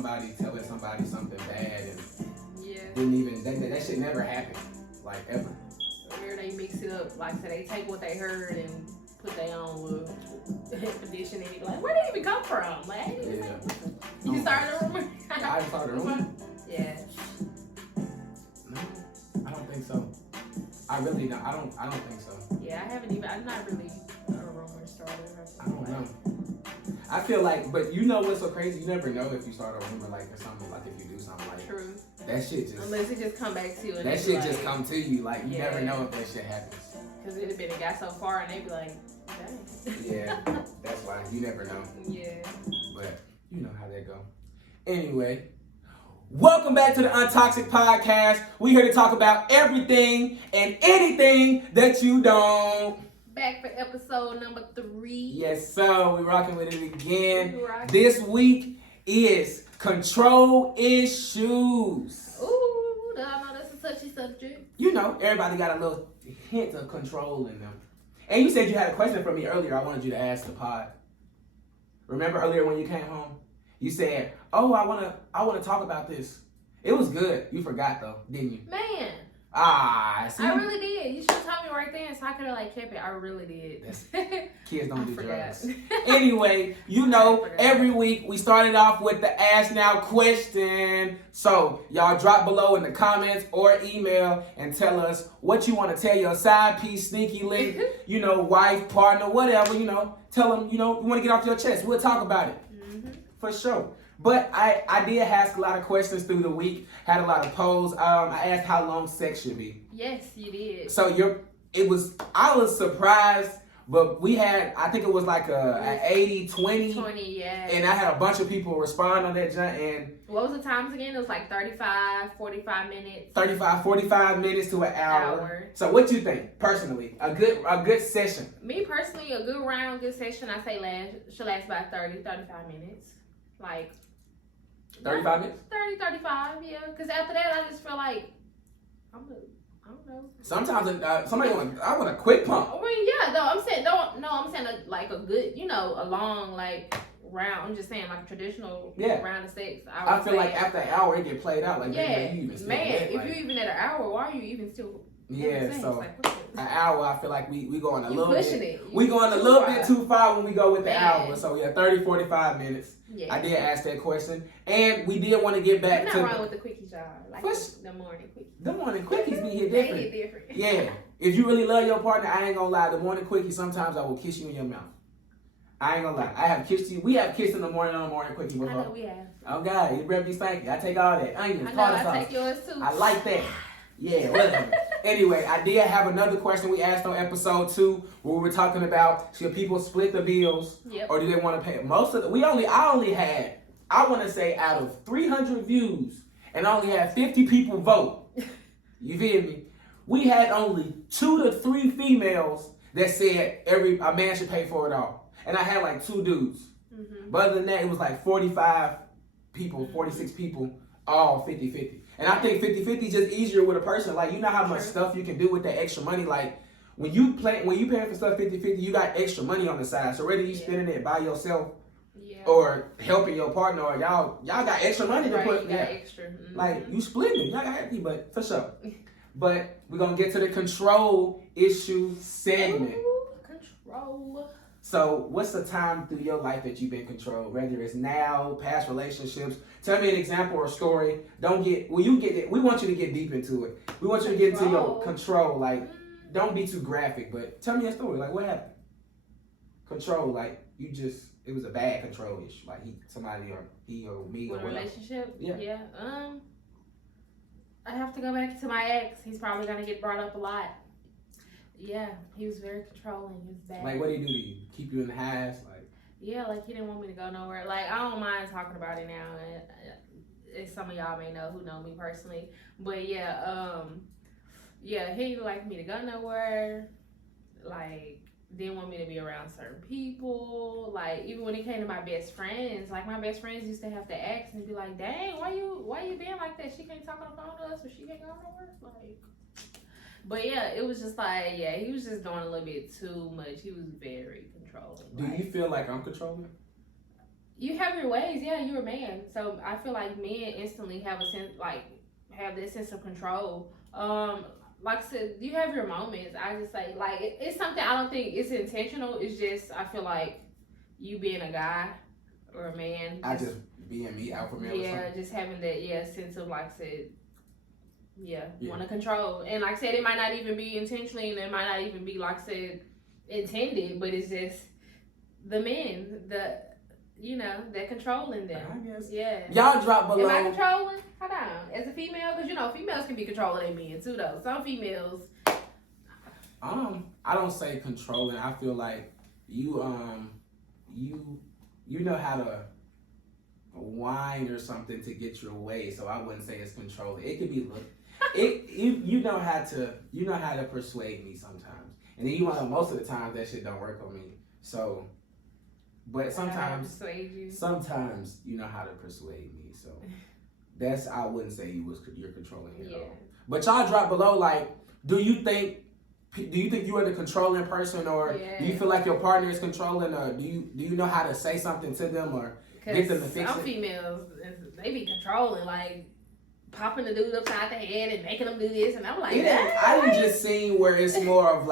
somebody telling somebody something bad and Yeah. didn't even that shit never happened, like ever. Or they mix it up, like so they take what they heard and put their own little addition in it. Like, where did it even come from? Like, you started a rumor. I started a rumor. Yeah. No, I don't think so. I really don't. I don't think so. Yeah, I'm not really a rumor starter. I don't know. I feel like, but you know what's so crazy? You never know if you start a rumor like or something, like if you do something like True. That shit just. Unless it just come back to you. And that shit like, just come to you. Like you never know if that shit happens. Because it'd have been got so far and they'd be like, dang. Yeah, that's why you never know. Yeah. But you know how that go. Anyway, welcome back to the Untoxic Podcast. We here to talk about everything and anything that you don't. Back for episode number 3. Yes, sir. We rocking with it again. This week is control issues. Ooh, I know that's a touchy subject. You know, everybody got a little hint of control in them. And you said you had a question for me earlier. I wanted you to ask the pod. Remember earlier when you came home? You said, "Oh, I wanna talk about this." It was good. You forgot though, didn't you? Man. See? I really did. You should have told me right then so I could have kept it. I really did. Kids don't do drugs. Anyway, you know, every week we started off with the Ask Now question. So y'all drop below in the comments or email and tell us what you want to tell your side piece, sneaky link, wife, partner, whatever, Tell them, you want to get off your chest. We'll talk about it. For sure. But I did ask a lot of questions through the week. Had a lot of polls. I asked how long sex should be. Yes, you did. So I was surprised, but we had, I think it was like a 80-20. 20, yeah. And I had a bunch of people respond on that junk. And what was the times again? It was like 35, 45 minutes. 35, 45 minutes to an hour. So what you think, personally? A good session? Me personally, a good round, good session, I say should last about 30, 35 minutes. Like 35 minutes? 30, 35, yeah. Because after that, I just feel like, I don't know. Sometimes I want a quick pump. I mean, yeah, though. I'm saying, like a good, a long, round. I'm just saying, like, traditional round of sex. I feel like after an hour, it get played out. Like, yeah, you even still if you even at an hour, why are you even still? Yeah, so an hour, I feel like we going a little bit. We going a little bit too far when we go with the hour. So 30, 45 minutes. Yeah. I did ask that question, and we did want to get back to. You're not wrong with the quickies, y'all. Like the morning quickies. The morning quickies be here different. They hit different. Yeah, if you really love your partner, I ain't gonna lie. The morning quickie, sometimes I will kiss you in your mouth. I ain't gonna lie. I have kissed you. We have kissed in the morning on the morning quickie before. I know we have. Oh God, you better be stanky. I take all that onions, tartar sauce. I take yours too. I like that. Yeah, whatever. Anyway, I did have another question we asked on episode 2 where we were talking about should people split the bills or do they want to pay? I only had, I want to say out of 300 views and I only had 50 people vote. You feel me? We had only 2 to 3 females that said a man should pay for it all. And I had like 2 dudes. Mm-hmm. But other than that, it was like 45 people, 46 people, all 50-50. And I think 50-50 is just easier with a person. Like, you know how much stuff you can do with that extra money. Like, when you pay for stuff 50-50, you got extra money on the side. So whether you spending it by yourself or helping your partner, or y'all got extra money to put. You got extra. Mm-hmm. Like, you splitting it. Y'all got happy, but for sure. But we're going to get to the control issue segment. Ooh, control. So, what's the time through your life that you've been controlled? Whether it's now, past relationships. Tell me an example or story. We want you to get deep into it. We want you to get into your control. Like, don't be too graphic, but tell me a story. Like, what happened? Control, like, it was a bad control issue. Like, he or me or whatever. Relationship? Yeah. I have to go back to my ex. He's probably going to get brought up a lot. Yeah, he was very controlling. He was bad. Like, what did he do to you? Keep you in the house? Like, yeah, like he didn't want me to go nowhere. Like, I don't mind talking about it now. As some of y'all may know who know me personally. But yeah, he didn't like me to go nowhere. Like, didn't want me to be around certain people. Like, even when it came to my best friends, like my best friends used to have to ask and be like, "Dang, why you being like that? She can't talk on the phone to us, or she can't go nowhere." Like. But yeah, it was just like, he was just doing a little bit too much. He was very controlling. Do you feel like I'm controlling? you have your ways. Yeah, you're a man. So I feel like men instantly have a sense, like, have this sense of control. Like I said, you have your moments. I just say, like, it's something I don't think it's intentional. It's just, I feel like you being a guy or a man. I just being me, alpha male. Yeah, just having that, sense of, like I said, want to control. And like I said, it might not even be intentionally, and it might not even be, like I said, intended, but it's just the men, they're controlling them. I guess. Yeah. Y'all drop below. Am I controlling? Hold on. As a female, because females can be controlling their men too, though. Some females. I don't say controlling. I feel like you know how to whine or something to get your way. So I wouldn't say it's controlling. It could be you know how to persuade me sometimes, and then most of the time that shit don't work on me. So, but sometimes you know how to persuade me. So I wouldn't say you're controlling me at all. But y'all drop below, like, do you think you are the controlling person, or do you feel like your partner is controlling, or do you know how to say something to them or get them to fix it? Some females, they be controlling, like popping the dude upside the head and making them do this, and I'm like, I didn't just seen where it's more of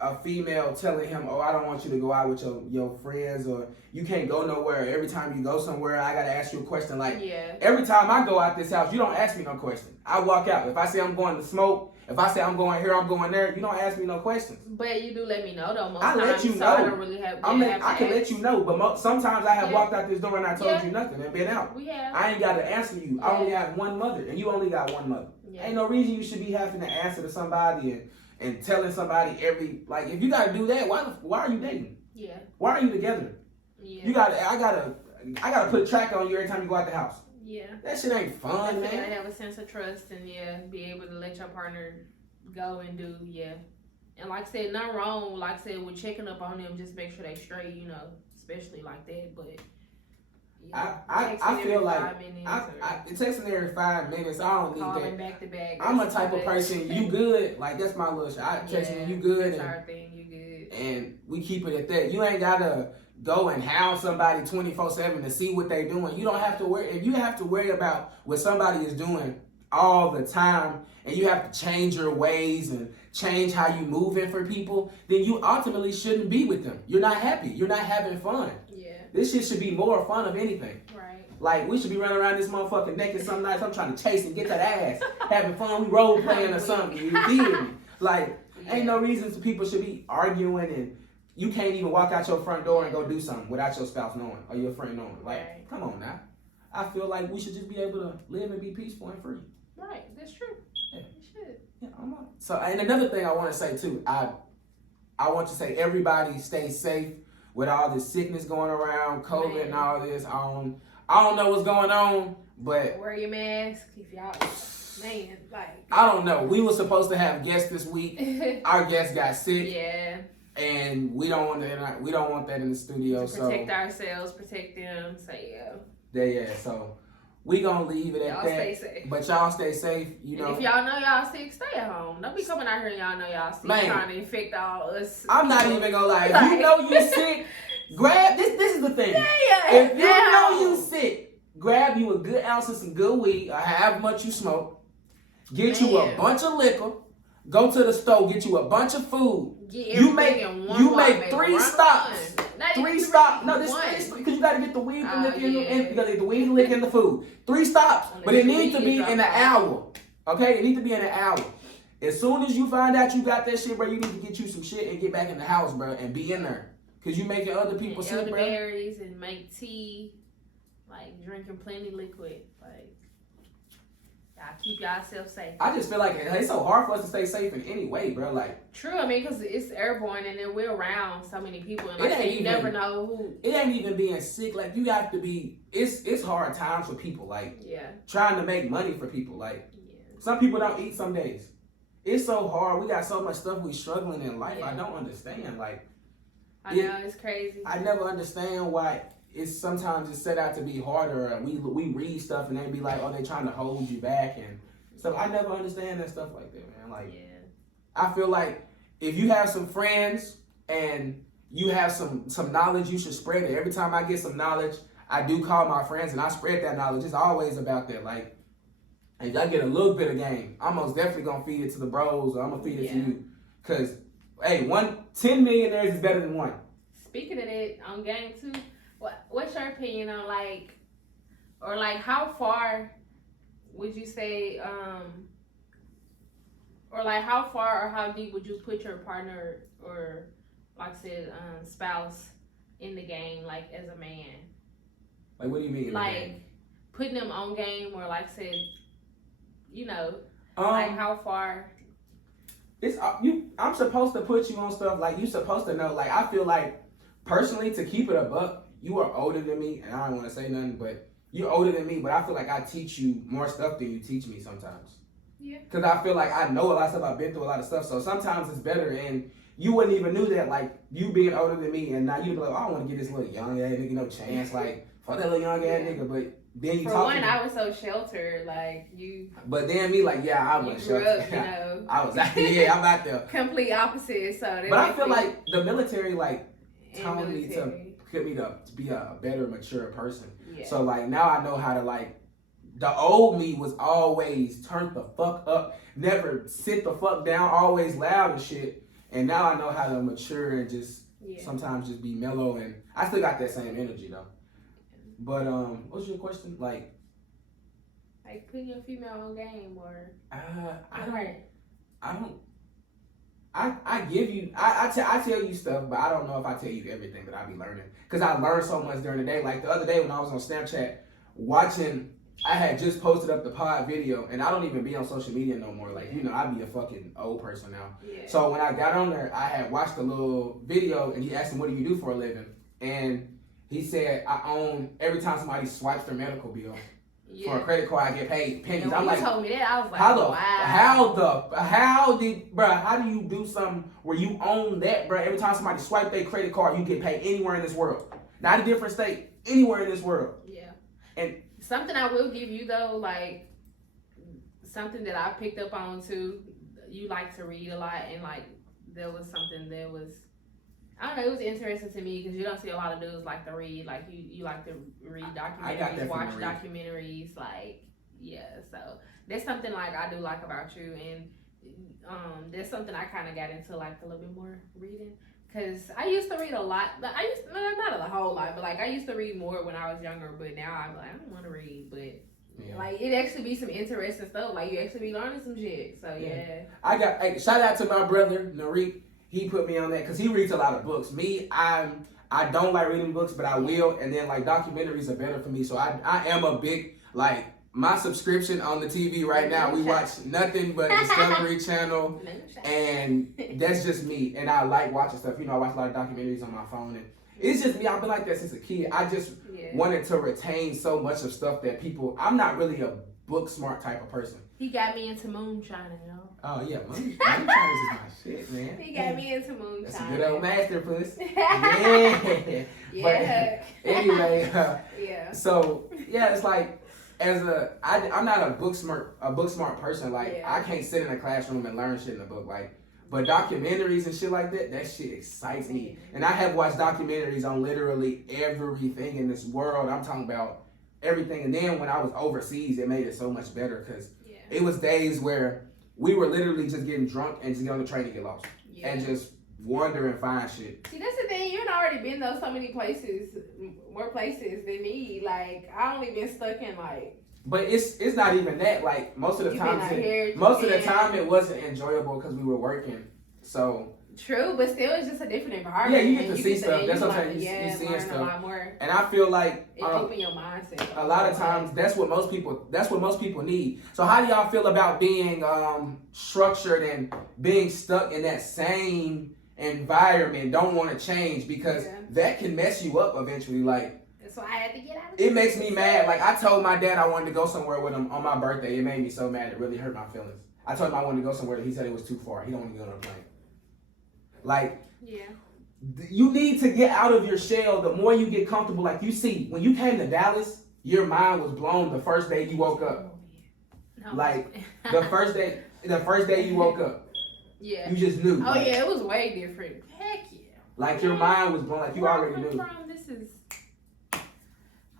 a female telling him, oh, I don't want you to go out with your friends, or you can't go nowhere. Every time you go somewhere, I got to ask you a question. Like, every time I go out this house, you don't ask me no question. I walk out. If I say I'm going to smoke, if I say I'm going here, I'm going there, you don't ask me no questions. But you do let me know, though. I let you know. I don't really have I can let you know, but sometimes I have walked out this door and I told you nothing and been out. I ain't got to answer you. I only have one mother, and you only got one mother. Ain't no reason you should be having to answer to somebody and telling somebody if you gotta do that, why are you dating? Yeah. Why are you together? Yeah. I gotta put a track on you every time you go out the house. Yeah. That shit ain't fun, man. You gotta have a sense of trust and be able to let your partner go and do, And like I said, nothing wrong, like I said, with checking up on them, just make sure they straight, especially like that, but I feel like it takes me every 5 minutes. I don't need that. Back to back. I'm a type of person. You good? Like, that's my little shit. I text me, you good? That's our thing. You good? And we keep it at that. You ain't gotta go and hound somebody 24/7 to see what they doing. You don't have to worry. If you have to worry about what somebody is doing all the time, and you have to change your ways and change how you move in for people, then you ultimately shouldn't be with them. You're not happy. You're not having fun. This shit should be more fun of anything. Right. Like, we should be running around this motherfucking naked some nights. I'm trying to chase and get that ass. Having fun. We role playing or something. You feel me? Like, ain't no reason for people should be arguing, and you can't even walk out your front door and go do something without your spouse knowing or your friend knowing. Like, come on now. I feel like we should just be able to live and be peaceful and free. Right. That's true. Yeah. We should. Yeah, I'm on. So, and another thing I want to say too, I want to say everybody stay safe. With all this sickness going around, COVID and all this, I don't know what's going on, but wear your mask if y'all, I don't know. We were supposed to have guests this week. Our guest got sick. Yeah. And we don't want that in the studio. To protect ourselves, protect them. So So we gonna leave it at that. Stay safe. But y'all stay safe. And if y'all know y'all sick, stay at home. Don't be coming out here and y'all know y'all sick, trying to infect all us. I'm not even gonna lie. If you know you sick, grab this. This is the thing. If you know you sick, grab you a good ounce of some good weed, or however much you smoke. Get you a bunch of liquor. Go to the store. Get you a bunch of food. You make 3 stops. 3 stops. No, this because you gotta get the weed, the liquor, you gotta get the weed, the liquor, and the food. 3 stops, but it needs to be in an hour. Okay, it needs to be in an hour. As soon as you find out you got that shit, bro, you need to get you some shit and get back in the house, bro, and be in there, cause you making other people sick, bro. Elderberries and make tea, like drinking plenty liquid, like. Y'all keep yourself safe. I just feel like it's so hard for us to stay safe in any way, bro. Like, true, I mean, because it's airborne and then we're around so many people, and you never know who. It ain't even being sick. Like, you have to be. It's hard times for people. Like, trying to make money for people. Like, some people don't eat some days. It's so hard. We got so much stuff we struggling in life. I don't understand. Like, I know it's crazy. I never understand why. Sometimes it's set out to be harder, and we read stuff and they be like, oh, they trying to hold you back and stuff. I never understand that stuff like that, man. Like, I feel like if you have some friends and you have some knowledge, you should spread it. Every time I get some knowledge, I do call my friends and I spread that knowledge. It's always about that. Like, if I get a little bit of game, I'm most definitely gonna feed it to the bros, or I'm gonna feed it to you. Cause, hey, 10 millionaires is better than one. Speaking of that, on game too, what's your opinion on how far would you say, how far or how deep would you put your partner or, like I said, spouse in the game, like as a man? Like, what do you mean? Like putting them on game, or like said, like how far? I'm supposed to put you on stuff, like you supposed to know. Like, I feel like personally, to keep it a buck, you are older than me, and I don't want to say nothing, but you're older than me. But I feel like I teach you more stuff than you teach me sometimes. Yeah. Because I feel like I know a lot of stuff. I've been through a lot of stuff, so sometimes it's better. And you wouldn't even knew that, like you being older than me, and now you'd be like, oh, I want to give this little young ass nigga no chance, like fuck that little young ass nigga. But then you for one, I was so sheltered, like you. But then me, like, yeah, I was sheltered. I was, yeah, I'm out there. Complete opposite. So. But I feel like the military, like, taught me to get me to be a better, mature person. Yeah. So like now I know how to, like, the old me was always turn the fuck up, never sit the fuck down, always loud and shit. And now I know how to mature and just sometimes just be mellow, and I still got that same energy though. But what's your question? Like putting your female on game, or I give you I tell you stuff, but I don't know if I tell you everything that I be learning, because I learned so much during the day. Like the other day when I was on Snapchat watching, I had just posted up the pod video, and I don't even be on social media no more. Like, I be a fucking old person now. Yeah. So when I got on there, I had watched a little video, and he asked him, what do you do for a living? And he said, I own, every time somebody swipes their medical bill for a credit card, I get paid pennies. And I'm like, he told me that, I was like, how do you do something where you own that, bro? Every time somebody swipe their credit card, you get paid anywhere in this world. Not a different state, anywhere in this world. Yeah. And something I will give you though, like something that I picked up on too, you like to read a lot, and like there was something that was, I don't know, it was interesting to me because you don't see a lot of dudes like to read. Like you like to read documentaries, watch documentaries, like so that's something like I do like about you, and that's something I kind of got into, like a little bit more reading. Cause I used to read a lot. Not a whole lot, but like I used to read more when I was younger. But now I'm like, I don't want to read, but like it actually be some interesting stuff. Like you actually be learning some shit. So I got shout out to my brother Narik. He put me on that because he reads a lot of books. Me, I don't like reading books, but I will. And then like documentaries are better for me. So I am a big, like, my subscription on the TV right now, we watch nothing but Discovery Channel, and that's just me. And I like watching stuff. I watch a lot of documentaries on my phone, and it's just me. I've been like that since a kid. I just wanted to retain so much of stuff that I'm not really a book smart type of person. He got me into moonshining, Oh yeah, moonshining is my shit, man. He got me into moonshining. That's a good old master puss. Yeah. But anyway, So it's like, I'm not a book smart person. Like I can't sit in a classroom and learn shit in a book. Like, but documentaries and shit like that shit excites me. And I have watched documentaries on literally everything in this world. I'm talking about everything. And then when I was overseas, it made it so much better because it was days where we were literally just getting drunk and just get on the train and get lost and just wander and find shit. See, that's the thing. You've already been though so many places, more places than me. Like I only been stuck in like. But it's not even that. Like most of the time, it wasn't enjoyable because we were working. So. True, but still, it's just a different environment. Yeah, you get to see stuff. That's what I'm saying. You see stuff. A lot more. And I feel like it open your mindset. A lot of times, that's what most people need. So, how do y'all feel about being structured and being stuck in that same environment? Don't want to change because that can mess you up eventually. Like, that's why I had to get out of it. It makes me mad. Like, I told my dad I wanted to go somewhere with him on my birthday. It made me so mad. It really hurt my feelings. I told him I wanted to go somewhere. He said it was too far. He don't want to go on a plane. Like, you need to get out of your shell. The more you get comfortable, like you see, when you came to Dallas, your mind was blown the first day you woke up. No. Like the first day you woke up. Yeah. You just knew. Oh, like, it was way different. Heck yeah. Like your mind was blown, like you already knew. This is a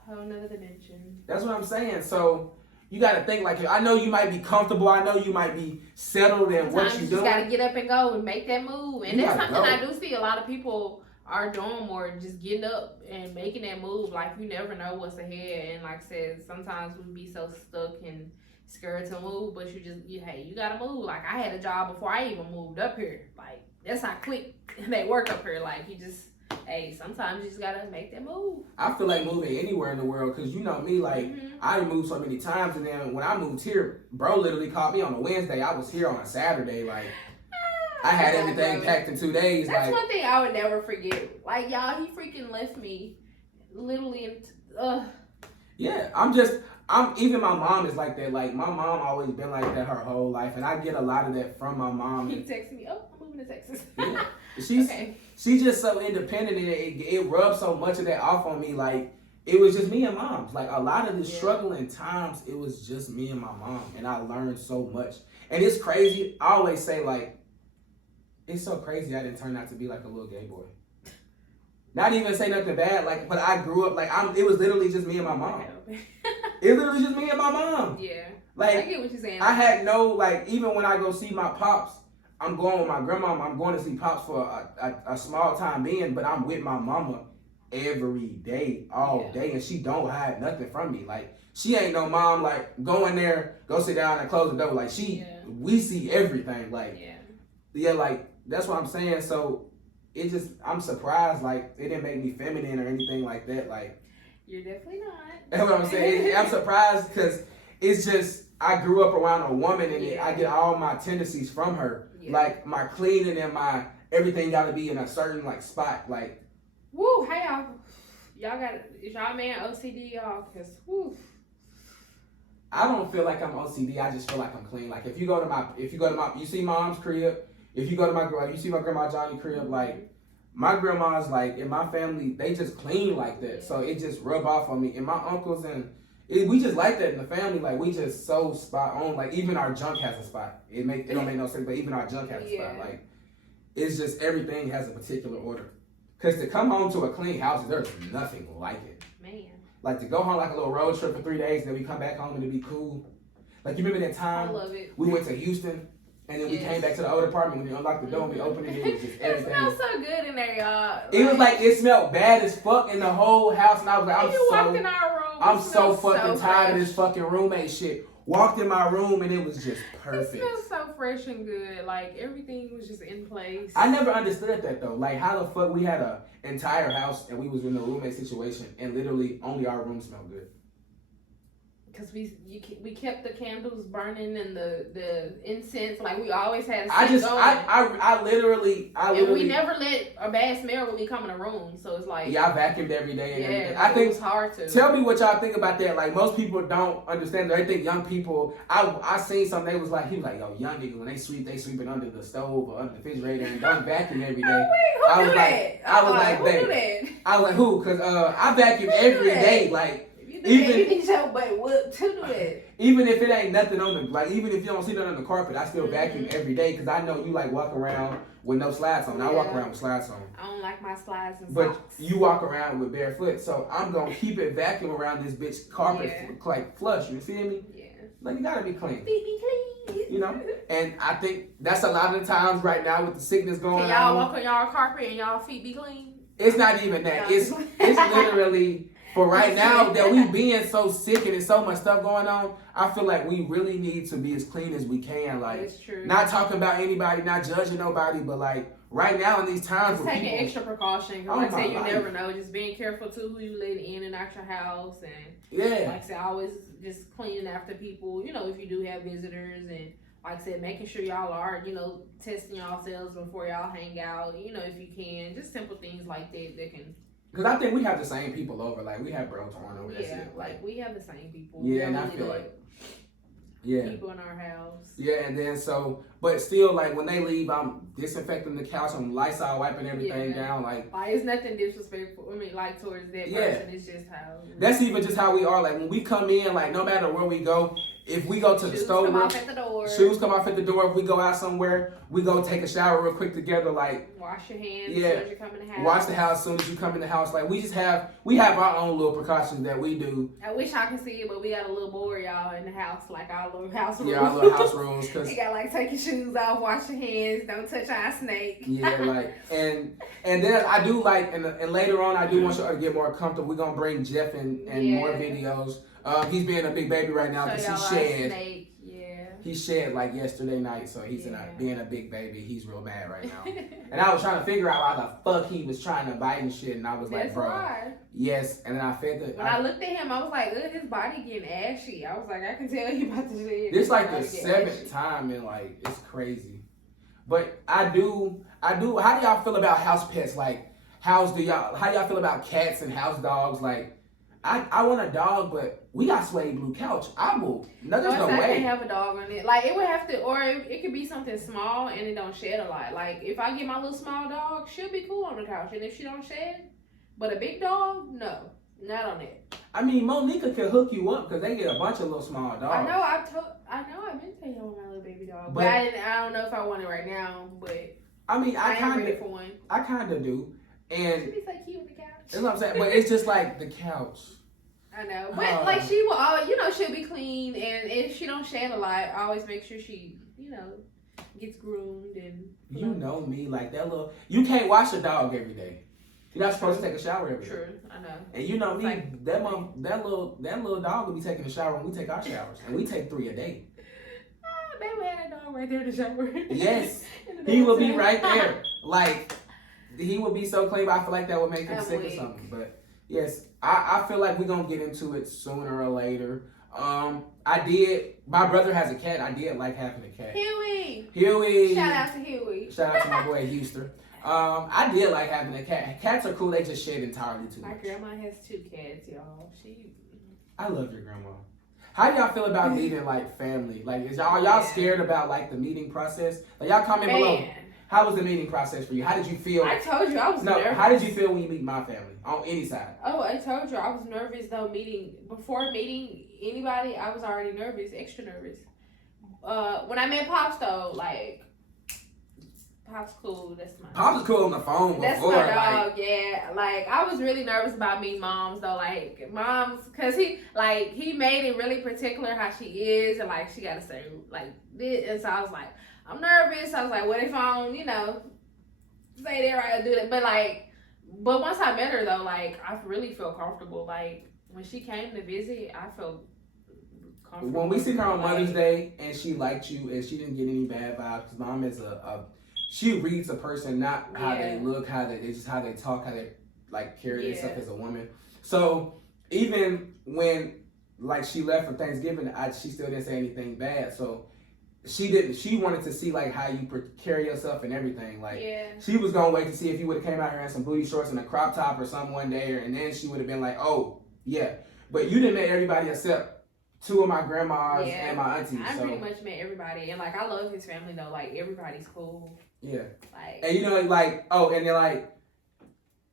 whole nother dimension. That's what I'm saying. So you got to think, like, I know you might be comfortable. I know you might be settled in what you do. You just got to get up and go and make that move. And that's something I do see a lot of people are doing more, just getting up and making that move. Like, you never know what's ahead. And like I said, sometimes we be so stuck and scared to move, but you got to move. Like, I had a job before I even moved up here. Like, that's how quick they work up here. Like, you just... Hey, sometimes you just gotta make that move. I feel like moving anywhere in the world, because you know me, like, I moved so many times, and then when I moved here, bro literally called me on a Wednesday. I was here on a Saturday. Like, I had everything packed in 2 days. That's one thing I would never forget. Like, y'all, he freaking left me literally Yeah, even my mom is like that. Like, my mom always been like that her whole life, and I get a lot of that from my mom. He texted me, I'm moving to Texas. Yeah. She's just so independent, and it rubs so much of that off on me. Like, it was just me and mom. Like, a lot of the struggling times, it was just me and my mom, and I learned so much. And it's crazy. I always say, like, it's so crazy I didn't turn out to be like a little gay boy. Not even say nothing bad, like, but I grew up, like, it was literally just me and my mom. It literally just me and my mom. Yeah. Like, I get what you're saying. I had no, like, even when I go see my pops, I'm going with my grandma. I'm going to see pops for a small time being, but I'm with my mama every day, all day, and she don't hide nothing from me. Like, she ain't no mom, like, go in there, go sit down and close the door. Like, we see everything. Like, like, that's what I'm saying. So, I'm surprised, like, it didn't make me feminine or anything like that. Like, you're definitely not. That's what I'm saying. I'm surprised because it's just, I grew up around a woman, and I get all my tendencies from her. Like, my cleaning and my everything got to be in a certain, like, spot. Like, woo, hey, y'all got, is y'all man OCD, y'all? Because, woo. I don't feel like I'm OCD. I just feel like I'm clean. Like, if you go to my, you see mom's crib, if you go to my, you see my grandma Johnny crib, like, my grandma's, like, in my family, they just clean like that. So it just rub off on me. And my uncles we just like that in the family. Like, we just so spot on. Like, even our junk has a spot. It don't make no sense, but even our junk has a spot. Like, it's just everything has a particular order. Because to come home to a clean house, there's nothing like it. Man. Like, to go home like a little road trip for 3 days, and then we come back home and it be cool. Like, you remember that time I love it. we went to Houston, and then we came back to the old apartment. When we unlocked the door and we opened it, it was just everything. It smells so good in there, y'all. It was like, it smelled bad as fuck in the whole house, and I was like, I'm so fucking tired of this fucking roommate shit. Walked in my room, and it was just perfect. It smells so fresh and good. Like, everything was just in place. I never understood that, though. Like, how the fuck we had an entire house, and we was in a roommate situation, and literally only our room smelled good. Because we kept the candles burning and the incense. Like, we always had a I literally and we never let a bad smell really come in a room. So it's like, I vacuumed every day and everything. I it think was hard to. Tell me what y'all think about that. Like, most people don't understand that. They think young people. I seen something. He was like, yo, young niggas, when they sweep it under the stove or under the refrigerator and don't vacuum every day. Who do that? I was like, who? Because I vacuum every day. Like, even if it ain't nothing on the, like, even if you don't see nothing on the carpet, I still vacuum every day because I know you like walk around with no slides on. I walk around with slides on. I don't like my slides and socks. But you walk around with barefoot, so I'm gonna keep it vacuum around this bitch carpet like flush. You feel me? Yeah. Like, you gotta be clean. Be clean. You know, and I think that's a lot of the times right now with the sickness going on. Can y'all walk on y'all carpet and y'all feet be clean? It's not even that. It's literally. For right now that we being so sick and there's so much stuff going on, I feel like we really need to be as clean as we can. Like, not talking about anybody, not judging nobody, but like right now in these times, just taking extra precaution. Cause like I say, you never know. Just being careful too who you let in and out your house, and like I said, always just cleaning after people. You know, if you do have visitors, and like I said, making sure y'all are, testing yourselves before y'all hang out. You know, if you can, just simple things like that can. Because I think we have the same people over. Like, we have bro torn over. Yeah, like we have the same people. Yeah, and I feel like people in our house. Yeah, and then but still, like, when they leave, I'm disinfecting the couch, I'm Lysol wiping everything down. Like, it's nothing disrespectful. I mean, like, towards that person. It's just how. That's even just how we are. Like, when we come in, like, no matter where we go, if we go to the store, shoes come off at the door. Shoes come off at the door. If we go out somewhere, we go take a shower real quick together. Like, Wash your hands as soon as you come in the house. Wash the house as soon as you come in the house. Like we have our own little precautions that we do. I wish I could see it, but we got a little board, y'all, in the house, like our little house rules. Yeah, our little house rules. Cause you got like take your shoes off, wash your hands, don't touch our snake. Yeah, like and then I do like and later on I do want you to get more comfortable. We're gonna bring Jeff and more videos. He's being a big baby right now because he shed. Snake. Yeah. He shed like yesterday night, so he's being a big baby. He's real mad right now. And I was trying to figure out why the fuck he was trying to bite and shit, and I was like, bro. Why. Yes, and then I fed the. When I looked at him, I was like, ugh, his body getting ashy. I was like, I can tell he about to shed. This like the 7th time, and like it's crazy. But I do. How do y'all feel about house pets? Like, how do y'all feel about cats and house dogs? Like, I want a dog, but we got suede blue couch. I will. No, there's no way. I can't have a dog on it. Like, it would have to, or it could be something small and it don't shed a lot. Like, if I get my little small dog, she'll be cool on the couch. And if she don't shed, but a big dog, no, not on it. I mean, Monica can hook you up because they get a bunch of little small dogs. I know. I've been telling you about my little baby dog, but I don't know if I want it right now. But I mean, I kind ready for one. I kind of do, and she'd be so cute on the couch. That's what I'm saying. But it's just like the couch. I know, but like she will always, she'll be clean, and if she don't shed a lot, I always make sure she, gets groomed and. You know me, like that little. You can't wash a dog every day. You're not supposed to take a shower every day. True, I know. And you know me, like, that little dog will be taking a shower when we take our showers, and we take 3 a day. Baby had a dog right there in the shower. Yes, he will be right there. Like he would be so clean. But I feel like that would make him sick or something. But yes. I feel like we're going to get into it sooner or later. My brother has a cat. I did like having a cat. Huey. Shout out to Huey. Shout out to my boy Houston. I did like having a cat. Cats are cool. They just shed entirely too much. My grandma has 2 cats, y'all. I love your grandma. How do y'all feel about meeting like family? Like, are y'all scared about like the meeting process? Like, y'all comment below. How was the meeting process for you? How did you feel? I told you I was nervous. How did you feel when you meet my family on any side? Oh, I told you I was nervous though. Before meeting anybody, I was already nervous, extra nervous. When I met Pops though, like Pops cool. Pops is cool on the phone before. That's my dog. Yeah, like I was really nervous about meeting moms though. Like moms, cause he made it really particular how she is, and like she gotta say like this, and so I was like. I'm nervous. I was like, what if I don't, say that right or do that? But once I met her though, like I really feel comfortable. Like when she came to visit, I felt comfortable. When we seen her on Mother's Day and she liked you and she didn't get any bad vibes, because Mom is she reads a person, not how they look, it's just how they talk, how they like carry themselves as a woman. So even when like she left for Thanksgiving, she still didn't say anything bad. So. She wanted to see like how you carry yourself and everything. Like she was gonna wait to see if you would have came out here in some booty shorts and a crop top or something one day, and then she would have been like, oh yeah. But you didn't make everybody except 2 of my grandmas and my aunties. I pretty much met everybody, and like I love his family though. Like everybody's cool. Yeah. Like and and then like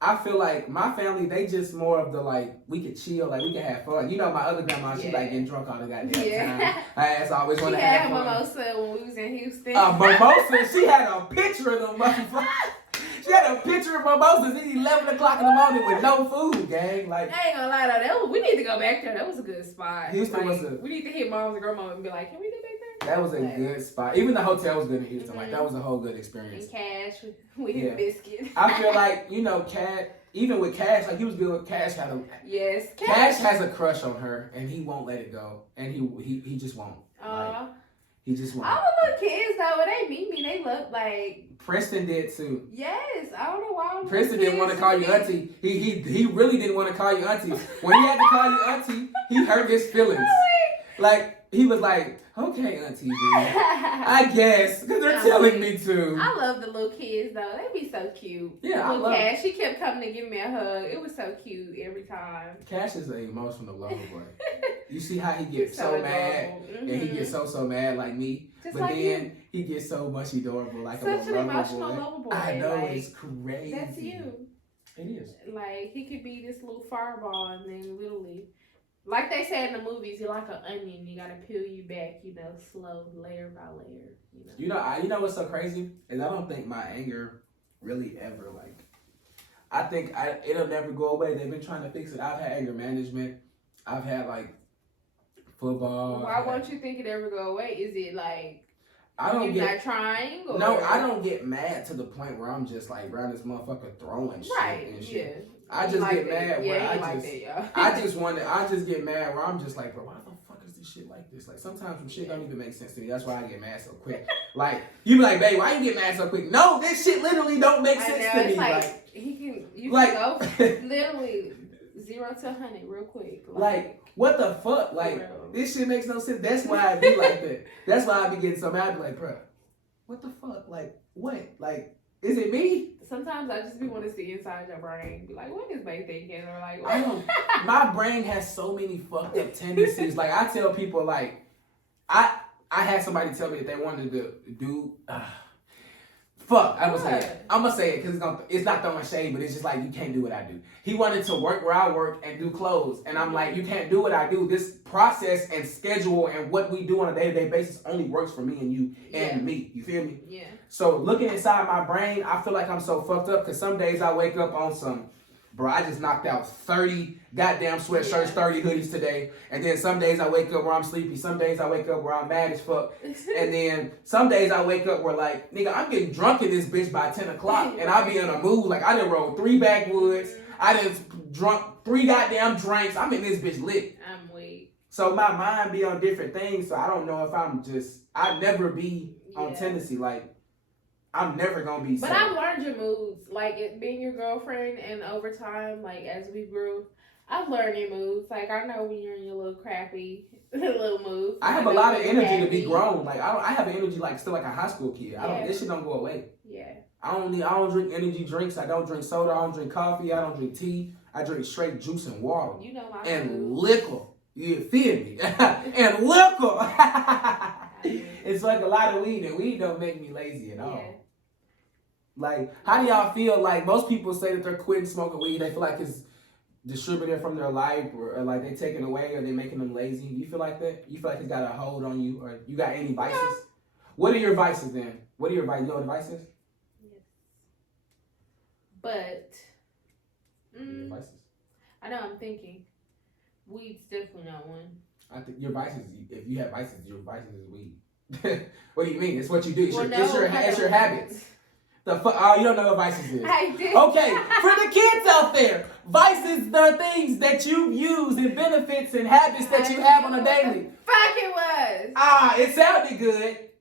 I feel like my family, they just more of the like, we could chill, like we can have fun. My other grandma, she like getting drunk all the goddamn time. Her ass always want to have fun. She had mimosa when we was in Houston. Mimosa, she had a picture of them motherfuckers. She had a picture of mimosas at 11 o'clock in the morning with no food, gang. Like, I ain't gonna lie though, we need to go back there. That was a good spot. Houston was we need to hit moms and grandma and be like, can we go back there? That was a good spot. Even the hotel was good in Houston. Like, that was a whole good experience. And Cash, we hit biscuit. I feel like, even with Cash, like he was good with Cash. Cash has a crush on her, and he won't let it go, and he just won't. He just won't. All the little kids though, when they meet me, they look like Preston did too. Yes, I don't know why. Preston didn't want to call you auntie. He really didn't want to call you auntie. When he had to call you auntie, he hurt his feelings. Like he was like, okay, auntie, I guess, because they're telling me to. I love the little kids though. They be so cute. Yeah, I love Cash. She kept coming to give me a hug. It was so cute every time. Cash is an emotional lover boy. You see how he gets so mad, and he gets so mad like me. Just but like then he gets so much adorable, like such a little emotional lover boy. I know, it's crazy. That's you. It is. Like he could be this little fireball, and then literally. Like they say in the movies, you're like an onion. You gotta peel you back, slow, layer by layer. You know what's so crazy is I don't think my anger really ever. Like, I think it'll never go away. They've been trying to fix it. I've had anger management. I've had like football. Why won't you think it ever go away? Is it like you're not trying? Or? No, I don't get mad to the point where I'm just like around this motherfucker throwing shit and shit. Yeah. I just get mad where I just get mad where I'm just like, bro, why the fuck is this shit like this? Like sometimes some shit don't even make sense to me. That's why I get mad so quick. Like you be like, babe, why you get mad so quick? No, this shit literally don't make sense to me. Like you can go literally 0 to 100 real quick. Like what the fuck? Like this shit makes no sense. That's why I be like that. That's why I be getting so mad. I be like, bro, what the fuck? Like what? Like is it me? Sometimes I just be want to see inside your brain. Be like, what is Bay thinking? Or like, what? My brain has so many fucked up tendencies. Like I tell people, like I had somebody tell me that they wanted to do. Fuck, I'm gonna say it because it's not throwing shade, but it's just like you can't do what I do. He wanted to work where I work and do clothes, and I'm like, you can't do what I do. This process and schedule and what we do on a day-to-day basis only works for me and you and me. You feel me? Yeah. So looking inside my brain, I feel like I'm so fucked up because some days I wake up on some, bro, I just knocked out 30 goddamn sweatshirts, 30 hoodies today. And then some days I wake up where I'm sleepy. Some days I wake up where I'm mad as fuck. And then some days I wake up where like, nigga, I'm getting drunk in this bitch by 10 o'clock. And I be in a mood. Like I done rolled 3 backwoods. I done drunk 3 goddamn drinks. I'm in this bitch lit. I'm weak. So my mind be on different things. So I don't know if I never be on tendency. Like, I'm never gonna be. But I've learned your moods, like it being your girlfriend, and over time, like as we grew, I've learned your moods. Like I know when you're in your little crappy little moods. I have a lot of energy to be grown. Like I have an energy like still like a high school kid. This shit don't go away. Yeah. I don't drink energy drinks. I don't drink soda. I don't drink coffee. I don't drink tea. I drink straight juice and water. You know my and food. Liquor. You feel me? And liquor. It's like a lot of weed, and weed don't make me lazy at all. Yeah. Like, how do y'all feel? Like, most people say that they're quitting smoking weed. They feel like it's distributed from their life, or like they're taking away, or they're making them lazy. You feel like that? You feel like it's got a hold on you, or you got any vices? Yeah. What are your vices then? What are your vices? You know what vices? Yes. But, vices? I know, I'm thinking. Weed's definitely not one. I think your vices, if you have vices, your vices is weed. What do you mean? It's what you do. It's, it's your habits. The fuck? Oh, you don't know what vices is. I did. Okay, for the kids out there, vices are things that you use and benefits and habits that you have on a daily. Fuck it was. It sounded good.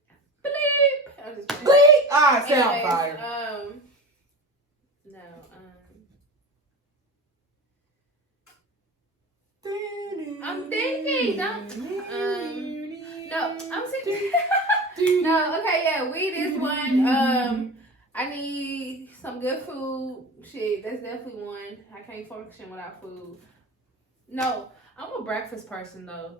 Bleep. Bleep. It sound fire. I'm thinking. No, I'm thinking. No, okay, yeah, weed is one. I need some good food. Shit, that's definitely one. I can't function without food. No, I'm a breakfast person though.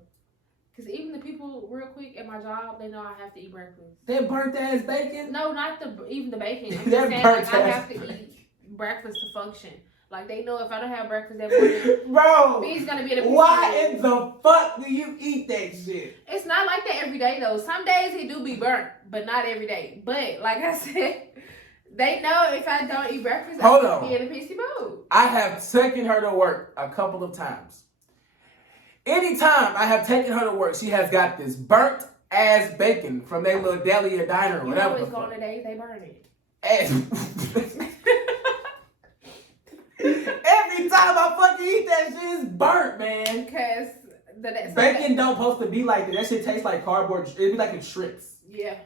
Cause even the people real quick at my job, they know I have to eat breakfast. That burnt ass bacon? No, not even the bacon. I'm just saying like I have to eat breakfast to function. Like they know if I don't have breakfast that morning, bro, B's gonna be in a why in the fuck do you eat that shit? It's not like that every day though. Some days it do be burnt, but not every day. But like I said, they know if I don't eat breakfast, I'm gonna be in a pissy mood. I have taken her to work a couple of times. Anytime I have taken her to work, she has got this burnt ass bacon from their little deli or diner or whatever. You always go on the days they burn it. Every time I fucking eat that shit, it's burnt, man. Cause bacon don't supposed to be like that. That shit tastes like cardboard. It be like in strips. Yeah.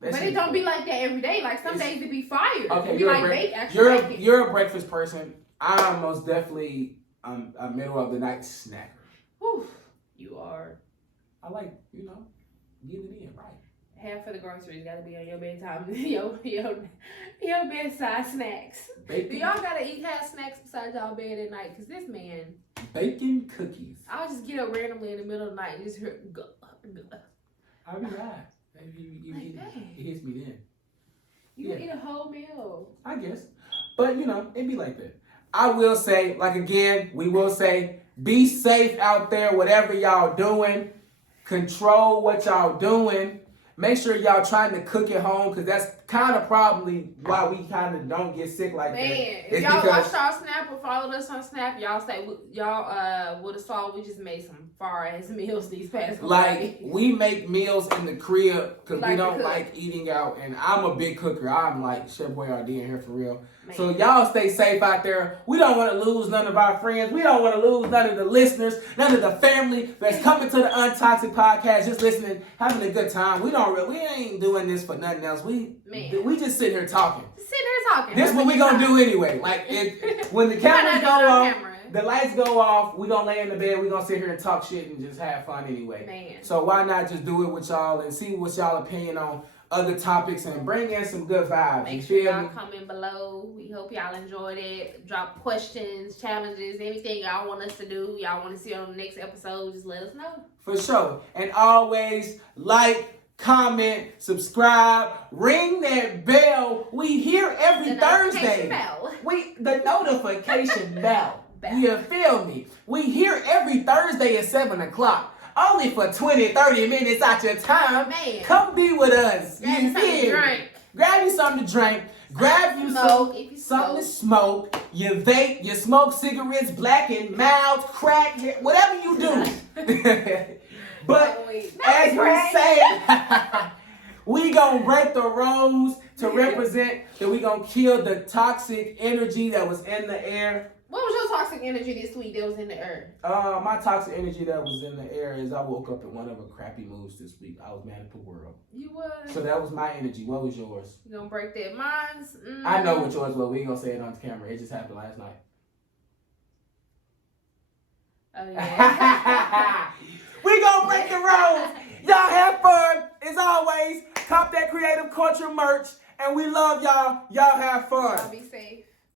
But it don't be like that every day. Like some days it be fire. Okay, it be like bacon. You're a breakfast person. I'm most definitely a middle of the night snacker. Whew, you are. I like, get it in, right? Half of the groceries gotta be on your bedtime. your bedside snacks. Bacon. Do y'all gotta eat half snacks beside y'all bed at night? Cause this man. Bacon cookies. I'll just get up randomly in the middle of the night and just hear go. I'll be right. It hits me then. You can eat a whole meal. I guess. But, it'd be like that. I will say, we will say, be safe out there, whatever y'all doing. Control what y'all doing. Make sure y'all trying to cook at home, because that's kind of probably why we kind of don't get sick like that. If y'all watched our Snap or followed us on Snap, y'all would have saw we just made some far ass meals these past days. We make meals in the crib because we don't cook. like eating out, and I'm a big cooker. I'm like Chef Boyardee in here for real. Man. So y'all stay safe out there. We don't want to lose none of our friends. We don't want to lose none of the listeners, none of the family that's coming to the Untoxic Podcast, just listening, having a good time. We ain't doing this for nothing else. We just sitting here talking. This is what we gonna do anyway. Like when the cameras go off, the lights go off, we gonna lay in the bed, we gonna sit here and talk shit and just have fun anyway. Man. So why not just do it with y'all and see what's y'all opinion on other topics and bring in some good vibes. Make sure y'all comment below. We hope y'all enjoyed it. Drop questions, challenges, anything y'all want us to do, y'all want to see on the next episode, just let us know. For sure. And always like, comment, subscribe, ring that bell. We here every Thursday. The notification bell. You feel me? We here every Thursday at 7 o'clock. Only for 20, 30 minutes out your time. Man. Come be with us. Grab you something to drink. Grab you something to drink. Grab you something to smoke. You vape, you smoke cigarettes, black and mild, crack, whatever you do. But as we say, we gonna break the rules to represent that we gonna kill the toxic energy that was in the air. What was your toxic energy this week that was in the air? My toxic energy that was in the air is I woke up in one of the crappy moods this week. I was mad at the world. You was? So that was my energy. What was yours? You gonna break that? Mine's... I know what yours was. We ain't gonna say it on camera. It just happened last night. Oh, yeah. We gonna break the rules. Y'all have fun. As always, cop that Creative Culture merch. And we love y'all. Y'all have fun. Y'all be safe.